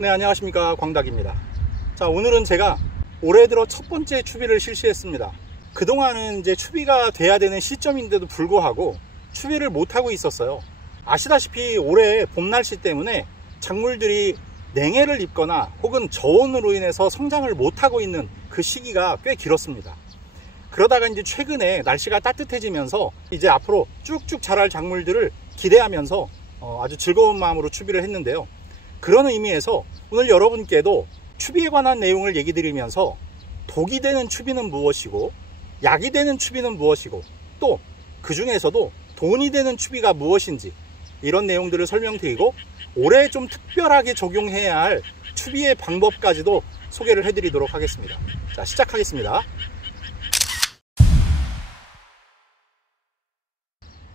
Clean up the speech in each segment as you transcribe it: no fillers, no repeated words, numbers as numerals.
네, 안녕하십니까, 광닭입니다. 자, 오늘은 제가 올해 들어 첫 번째 추비를 실시했습니다. 그동안은 이제 추비가 돼야 되는 시점인데도 불구하고 추비를 못하고 있었어요. 아시다시피 올해 봄 날씨 때문에 작물들이 냉해를 입거나 혹은 저온으로 인해서 성장을 못하고 있는 그 시기가 꽤 길었습니다. 그러다가 이제 최근에 날씨가 따뜻해지면서 이제 앞으로 쭉쭉 자랄 작물들을 기대하면서 아주 즐거운 마음으로 추비를 했는데요. 그런 의미에서 오늘 여러분께도 추비에 관한 내용을 얘기 드리면서 독이 되는 추비는 무엇이고 약이 되는 추비는 무엇이고 또 그 중에서도 돈이 되는 추비가 무엇인지 이런 내용들을 설명드리고 올해 좀 특별하게 적용해야 할 추비의 방법까지도 소개를 해드리도록 하겠습니다. 자, 시작하겠습니다.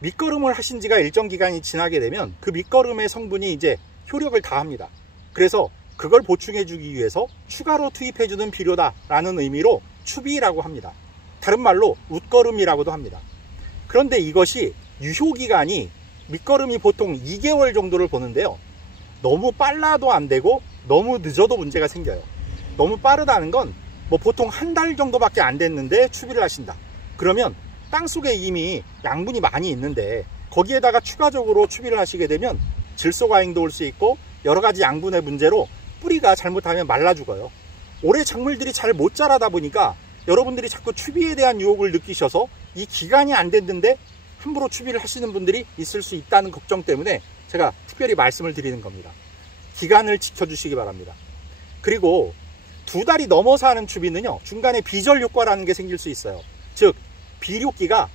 밑거름을 하신 지가 일정 기간이 지나게 되면 그 밑거름의 성분이 이제 효력을 다합니다. 그래서 그걸 보충해 주기 위해서 추가로 투입해 주는 비료다 라는 의미로 추비라고 합니다. 다른 말로 웃거름이라고도 합니다. 그런데 이것이 유효기간이 밑거름이 보통 2개월 정도를 보는데요. 너무 빨라도 안 되고 너무 늦어도 문제가 생겨요. 너무 빠르다는 건 뭐 보통 한 달 정도밖에 안 됐는데 추비를 하신다. 그러면 땅속에 이미 양분이 많이 있는데 거기에다가 추가적으로 추비를 하시게 되면 질소과잉도 올 수 있고 여러가지 양분의 문제로 뿌리가 잘못하면 말라 죽어요. 올해 작물들이 잘 못 자라다 보니까 여러분들이 자꾸 추비에 대한 유혹을 느끼셔서 이 기간이 안 됐는데 함부로 추비를 하시는 분들이 있을 수 있다는 걱정 때문에 제가 특별히 말씀을 드리는 겁니다. 기간을 지켜주시기 바랍니다. 그리고 2달이 넘어서 하는 추비는요, 중간에 비절 효과라는 게 생길 수 있어요. 즉 비료기가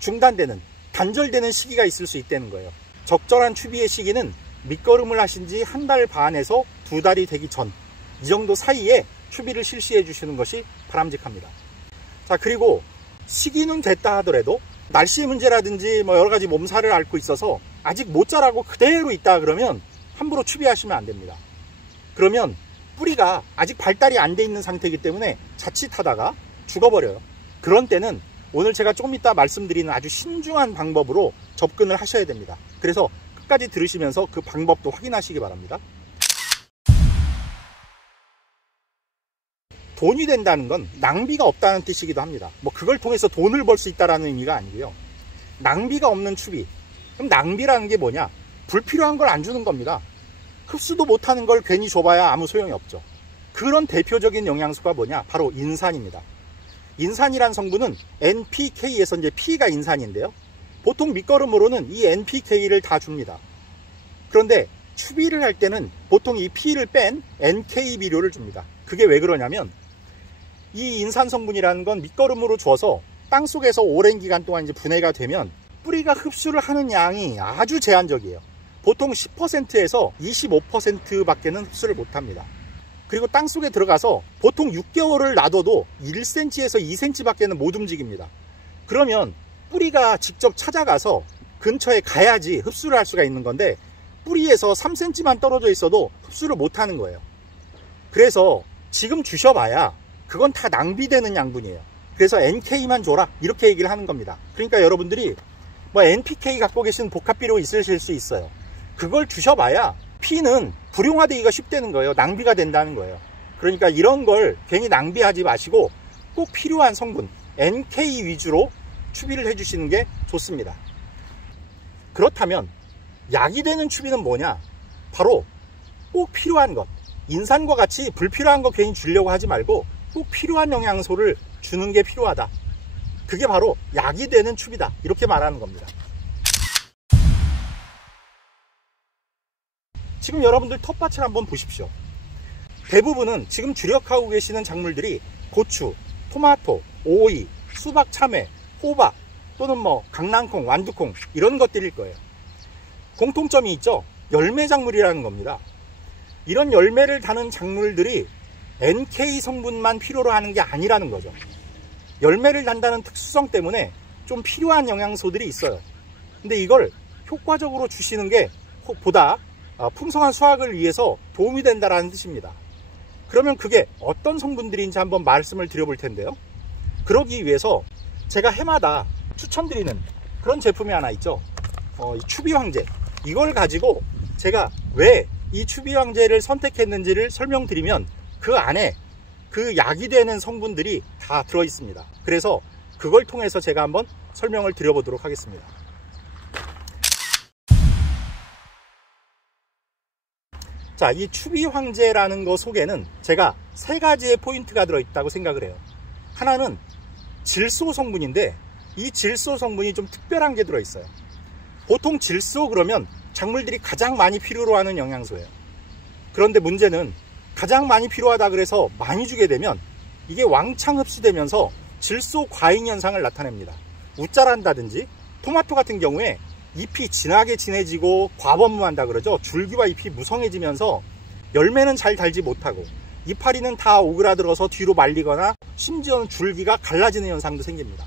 중단되는, 단절되는 시기가 있을 수 있다는 거예요. 적절한 추비의 시기는 밑거름을 하신 지 1달 반에서 2달이 되기 전, 이 정도 사이에 추비를 실시해 주시는 것이 바람직합니다. 자, 그리고 시기는 됐다 하더라도 날씨의 문제라든지 뭐 여러 가지 몸살을 앓고 있어서 아직 못 자라고 그대로 있다 그러면 함부로 추비하시면 안 됩니다. 그러면 뿌리가 아직 발달이 안 돼 있는 상태이기 때문에 자칫하다가 죽어버려요. 그런 때는 오늘 제가 조금 이따 말씀드리는 아주 신중한 방법으로 접근을 하셔야 됩니다. 그래서 끝까지 들으시면서 그 방법도 확인하시기 바랍니다. 돈이 된다는 건 낭비가 없다는 뜻이기도 합니다. 뭐 그걸 통해서 돈을 벌 수 있다는 의미가 아니고요. 낭비가 없는 추비. 그럼 낭비라는 게 뭐냐? 불필요한 걸 안 주는 겁니다. 흡수도 못하는 걸 괜히 줘봐야 아무 소용이 없죠. 그런 대표적인 영양소가 뭐냐? 바로 인산입니다. 인산이란 성분은 NPK에서 이제 P가 인산인데요. 보통 밑거름으로는 이 NPK를 다 줍니다. 그런데 추비를 할 때는 보통 이 P를 뺀 NK 비료를 줍니다. 그게 왜 그러냐면 이 인산 성분이라는 건 밑거름으로 줘서 땅속에서 오랜 기간 동안 이제 분해가 되면 뿌리가 흡수를 하는 양이 아주 제한적이에요. 보통 10%에서 25% 밖에는 흡수를 못합니다. 그리고 땅속에 들어가서 보통 6개월을 놔둬도 1cm에서 2cm 밖에는 못 움직입니다. 그러면 뿌리가 직접 찾아가서 근처에 가야지 흡수를 할 수가 있는 건데 뿌리에서 3cm만 떨어져 있어도 흡수를 못하는 거예요. 그래서 지금 주셔봐야 그건 다 낭비되는 양분이에요. 그래서 NK만 줘라 이렇게 얘기를 하는 겁니다. 그러니까 여러분들이 뭐 NPK 갖고 계신 복합비료 있으실 수 있어요. 그걸 주셔봐야 P는 불용화되기가 쉽다는 거예요. 낭비가 된다는 거예요. 그러니까 이런 걸 괜히 낭비하지 마시고 꼭 필요한 성분 NK 위주로 추비를 해주시는 게 좋습니다. 그렇다면 약이 되는 추비는 뭐냐? 바로 꼭 필요한 것, 인산과 같이 불필요한 거 괜히 주려고 하지 말고 꼭 필요한 영양소를 주는 게 필요하다. 그게 바로 약이 되는 추비다 이렇게 말하는 겁니다. 지금 여러분들 텃밭을 한번 보십시오. 대부분은 지금 주력하고 계시는 작물들이 고추, 토마토, 오이, 수박, 참외, 호박 또는 뭐 강낭콩, 완두콩 이런 것들일 거예요. 공통점이 있죠. 열매 작물이라는 겁니다. 이런 열매를 다는 작물들이 NK 성분만 필요로 하는 게 아니라는 거죠. 열매를 단다는 특수성 때문에 좀 필요한 영양소들이 있어요. 근데 이걸 효과적으로 주시는 게 보다 풍성한 수확을 위해서 도움이 된다는 뜻입니다. 그러면 그게 어떤 성분들인지 한번 말씀을 드려볼 텐데요. 그러기 위해서 제가 해마다 추천드리는 그런 제품이 하나 있죠. 추비 황제. 이걸 가지고 제가 왜 이 추비 황제를 선택했는지를 설명드리면 그 안에 그 약이 되는 성분들이 다 들어 있습니다. 그래서 그걸 통해서 제가 한번 설명을 드려보도록 하겠습니다. 자, 이 추비 황제라는 거 속에는 제가 세 가지의 포인트가 들어있다고 생각을 해요. 하나는 질소 성분인데 이 질소 성분이 좀 특별한 게 들어있어요. 보통 질소 그러면 작물들이 가장 많이 필요로 하는 영양소예요. 그런데 문제는 가장 많이 필요하다 그래서 많이 주게 되면 이게 왕창 흡수되면서 질소 과잉 현상을 나타냅니다. 웃자란다든지 토마토 같은 경우에 잎이 진하게 진해지고 과번무한다 그러죠. 줄기와 잎이 무성해지면서 열매는 잘 달지 못하고 이파리는 다 오그라들어서 뒤로 말리거나 심지어는 줄기가 갈라지는 현상도 생깁니다.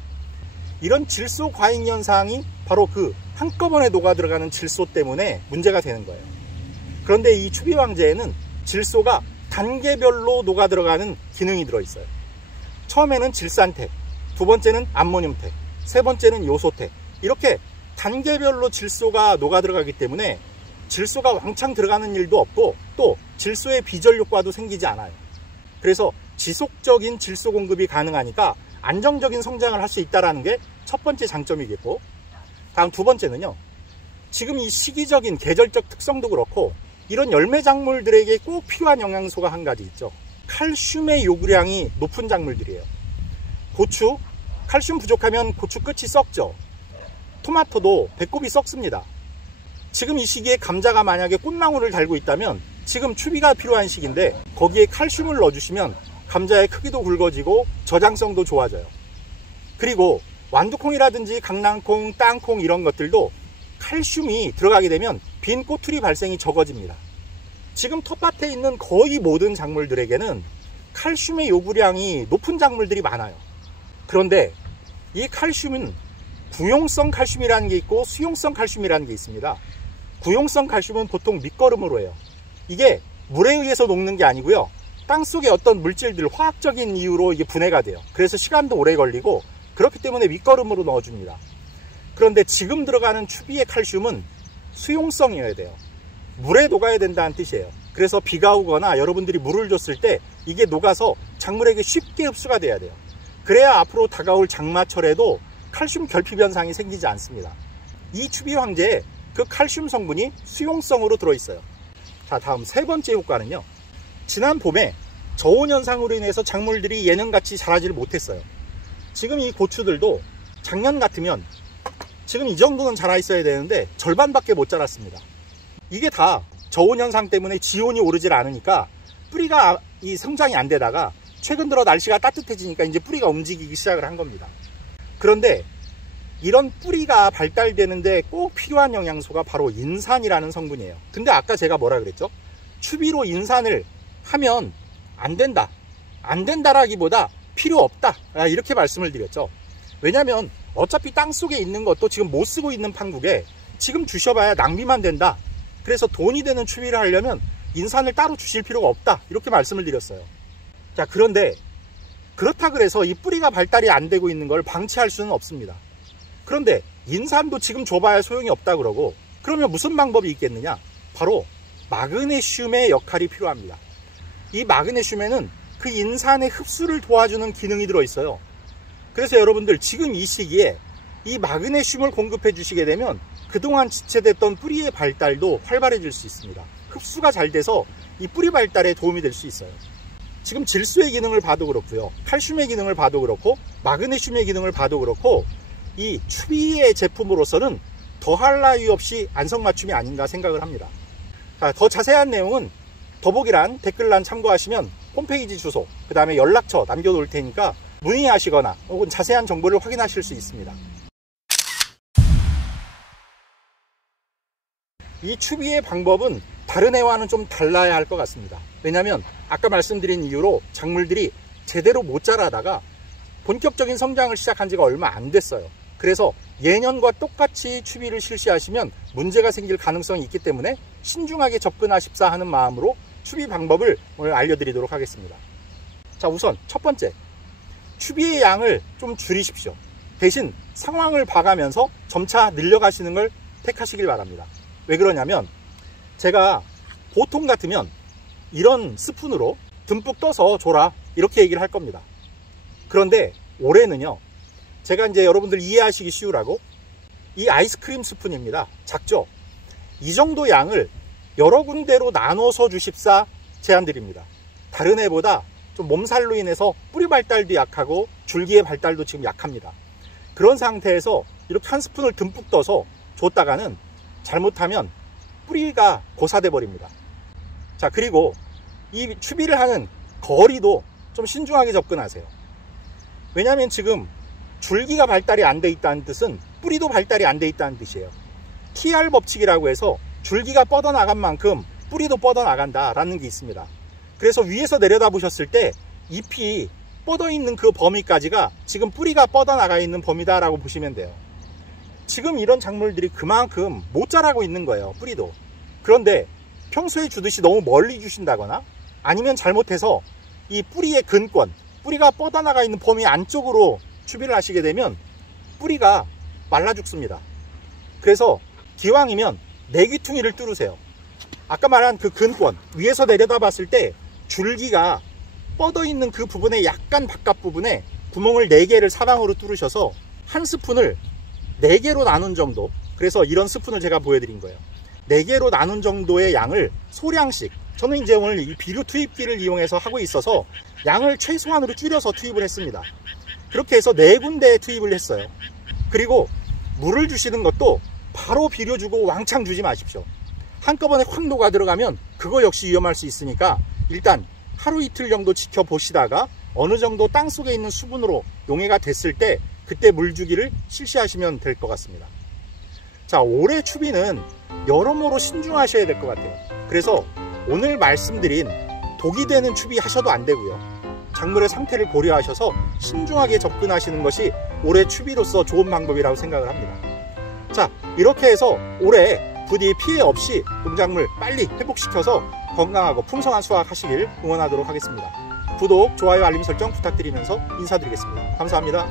이런 질소 과잉 현상이 바로 그 한꺼번에 녹아 들어가는 질소 때문에 문제가 되는 거예요. 그런데 이 추비 황제에는 질소가 단계별로 녹아 들어가는 기능이 들어있어요. 처음에는 질산택, 두 번째는 암모늄택, 세 번째는 요소택, 이렇게 단계별로 질소가 녹아 들어가기 때문에 질소가 왕창 들어가는 일도 없고 또 질소의 비절 효과도 생기지 않아요. 그래서 지속적인 질소 공급이 가능하니까 안정적인 성장을 할 수 있다는 게 첫 번째 장점이겠고, 다음 두 번째는요, 지금 이 시기적인 계절적 특성도 그렇고 이런 열매 작물들에게 꼭 필요한 영양소가 한 가지 있죠. 칼슘의 요구량이 높은 작물들이에요. 고추, 칼슘 부족하면 고추 끝이 썩죠. 토마토도 배꼽이 썩습니다. 지금 이 시기에 감자가 만약에 꽃망울을 달고 있다면 지금 추비가 필요한 시기인데 거기에 칼슘을 넣어주시면 감자의 크기도 굵어지고 저장성도 좋아져요. 그리고 완두콩이라든지 강낭콩, 땅콩 이런 것들도 칼슘이 들어가게 되면 빈 꼬투리 발생이 적어집니다. 지금 텃밭에 있는 거의 모든 작물들에게는 칼슘의 요구량이 높은 작물들이 많아요. 그런데 이 칼슘은 구용성 칼슘이라는 게 있고 수용성 칼슘이라는 게 있습니다. 구용성 칼슘은 보통 밑거름으로 해요. 이게 물에 의해서 녹는 게 아니고요, 땅속에 어떤 물질들, 화학적인 이유로 이게 분해가 돼요. 그래서 시간도 오래 걸리고 그렇기 때문에 밑거름으로 넣어줍니다. 그런데 지금 들어가는 추비의 칼슘은 수용성이어야 돼요. 물에 녹아야 된다는 뜻이에요. 그래서 비가 오거나 여러분들이 물을 줬을 때 이게 녹아서 작물에게 쉽게 흡수가 돼야 돼요. 그래야 앞으로 다가올 장마철에도 칼슘 결핍 현상이 생기지 않습니다. 이 추비 황제에 그 칼슘 성분이 수용성으로 들어있어요. 자, 다음 세 번째 효과는요, 지난 봄에 저온 현상으로 인해서 작물들이 예년같이 자라지를 못했어요. 지금 이 고추들도 작년 같으면 지금 이 정도는 자라 있어야 되는데 절반밖에 못 자랐습니다. 이게 다 저온 현상 때문에 지온이 오르질 않으니까 뿌리가 이 성장이 안 되다가 최근 들어 날씨가 따뜻해지니까 이제 뿌리가 움직이기 시작을 한 겁니다. 그런데 이런 뿌리가 발달되는데 꼭 필요한 영양소가 바로 인산이라는 성분이에요. 근데 아까 제가 뭐라 그랬죠? 추비로 인산을 하면 안 된다. 안 된다라기보다 필요 없다. 이렇게 말씀을 드렸죠. 왜냐면 어차피 땅속에 있는 것도 지금 못 쓰고 있는 판국에 지금 주셔봐야 낭비만 된다. 그래서 돈이 되는 추비를 하려면 인산을 따로 주실 필요가 없다. 이렇게 말씀을 드렸어요. 자, 그런데 그렇다 그래서 이 뿌리가 발달이 안 되고 있는 걸 방치할 수는 없습니다. 그런데 인산도 지금 줘봐야 소용이 없다 그러고, 그러면 무슨 방법이 있겠느냐? 바로 마그네슘의 역할이 필요합니다. 이 마그네슘에는 그 인산의 흡수를 도와주는 기능이 들어있어요. 그래서 여러분들 지금 이 시기에 이 마그네슘을 공급해 주시게 되면 그동안 지체됐던 뿌리의 발달도 활발해질 수 있습니다. 흡수가 잘 돼서 이 뿌리 발달에 도움이 될 수 있어요. 지금 질소의 기능을 봐도 그렇고요, 칼슘의 기능을 봐도 그렇고, 마그네슘의 기능을 봐도 그렇고, 이 추비의 제품으로서는 더할 나위 없이 안성맞춤이 아닌가 생각을 합니다. 자, 더 자세한 내용은 더보기란, 댓글란 참고하시면 홈페이지 주소, 그 다음에 연락처 남겨놓을 테니까 문의하시거나 혹은 자세한 정보를 확인하실 수 있습니다. 이 추비의 방법은 다른 해와는 좀 달라야 할 것 같습니다. 왜냐하면 아까 말씀드린 이유로 작물들이 제대로 못 자라다가 본격적인 성장을 시작한 지가 얼마 안 됐어요. 그래서 예년과 똑같이 추비를 실시하시면 문제가 생길 가능성이 있기 때문에 신중하게 접근하십사 하는 마음으로 추비 방법을 오늘 알려드리도록 하겠습니다. 자, 우선 첫 번째, 추비의 양을 좀 줄이십시오. 대신 상황을 봐가면서 점차 늘려가시는 걸 택하시길 바랍니다. 왜 그러냐면 제가 보통 같으면 이런 스푼으로 듬뿍 떠서 줘라 이렇게 얘기를 할 겁니다. 그런데 올해는요, 제가 이제 여러분들 이해하시기 쉬우라고 이 아이스크림 스푼입니다. 작죠? 이 정도 양을 여러 군데로 나눠서 주십사 제안드립니다. 다른 해보다 좀 몸살로 인해서 뿌리 발달도 약하고 줄기의 발달도 지금 약합니다. 그런 상태에서 이렇게 한 스푼을 듬뿍 떠서 줬다가는 잘못하면 뿌리가 고사돼 버립니다. 자, 그리고 이 추비를 하는 거리도 좀 신중하게 접근하세요. 왜냐하면 지금 줄기가 발달이 안 돼 있다는 뜻은 뿌리도 발달이 안 돼 있다는 뜻이에요. TR 법칙이라고 해서 줄기가 뻗어나간 만큼 뿌리도 뻗어나간다 라는 게 있습니다. 그래서 위에서 내려다 보셨을 때 잎이 뻗어 있는 그 범위까지가 지금 뿌리가 뻗어나가 있는 범위다 라고 보시면 돼요. 지금 이런 작물들이 그만큼 못 자라고 있는 거예요, 뿌리도. 그런데 평소에 주듯이 너무 멀리 주신다거나 아니면 잘못해서 이 뿌리의 근권, 뿌리가 뻗어나가 있는 범위 안쪽으로 추비를 하시게 되면 뿌리가 말라 죽습니다. 그래서 기왕이면 내귀퉁이를 뚫으세요. 아까 말한 그 근권, 위에서 내려다 봤을 때 줄기가 뻗어 있는 그 부분의 약간 바깥 부분에 구멍을 4개를 사방으로 뚫으셔서 한 스푼을 4개로 나눈 정도, 그래서 이런 스푼을 제가 보여드린 거예요. 4개로 나눈 정도의 양을 소량씩, 저는 이제 오늘 이 비료 투입기를 이용해서 하고 있어서 양을 최소한으로 줄여서 투입을 했습니다. 그렇게 해서 4군데에 투입을 했어요. 그리고 물을 주시는 것도 바로 비료 주고 왕창 주지 마십시오. 한꺼번에 확 녹아 들어가면 그거 역시 위험할 수 있으니까 일단 하루 이틀 정도 지켜보시다가 어느 정도 땅속에 있는 수분으로 용해가 됐을 때 그때 물 주기를 실시하시면 될 것 같습니다. 자, 올해 추비는 여러모로 신중하셔야 될 것 같아요. 그래서 오늘 말씀드린 독이 되는 추비 하셔도 안 되고요. 작물의 상태를 고려하셔서 신중하게 접근하시는 것이 올해 추비로서 좋은 방법이라고 생각을 합니다. 자, 이렇게 해서 올해 부디 피해 없이 농작물 빨리 회복시켜서 건강하고 풍성한 수확하시길 응원하도록 하겠습니다. 구독, 좋아요, 알림 설정 부탁드리면서 인사드리겠습니다. 감사합니다.